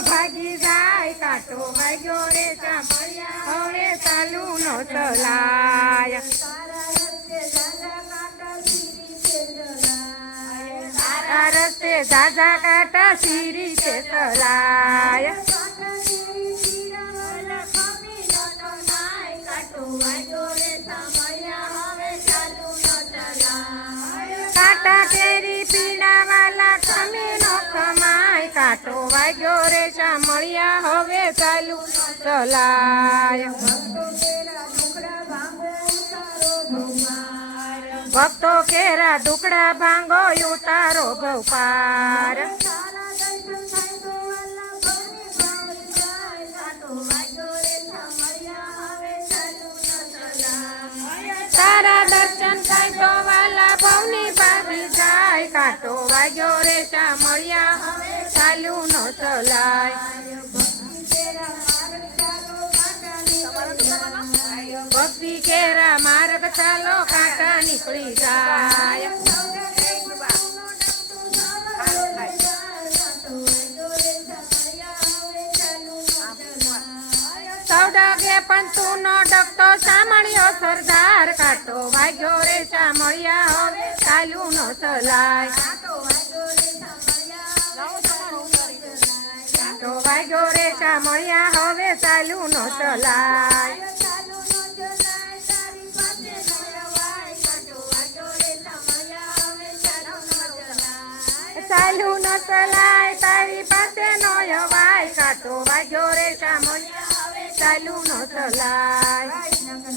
ભાગી જાય કાંટો વાગ્યો રે હવે ચાલુ નો ચલાય તારા રસ્તે ઝાઝા કાંટા સીરી તે ચલાય કાંટા કેરી પીડા વાલા ખમી નો કમાય કાંટો વાગ્યો રે મળ્યા હવે ચાલુ ચલાય ભક્તો કેરા દુકડા ભાંગો ઉતારો ભવપાર તારા દર્શન થાય તો વાલા ભવની ભાગી જાય કાંટો વાગ્યો રે મળ્યા હવે ચાલુ નો ચલાય ભક્તિ કેરા માર્ગ ચાલો કાંટા નીકળી જાય સૌડાગે પણ તું નો ડકતો સાંભળ્યો સરદાર કાંટો વાગ્યો રે મળ્યા હવે ચાલુ નો ચલાય કાંટો વાગ્યો રે મળ્યા હવે ચાલુ નો ચલાય ચાલુ નો ચલાય તારી પાસે નો અવાય કાંટો વાગ્યો રે મળ્યા હવે ચાલુ નો ચલાય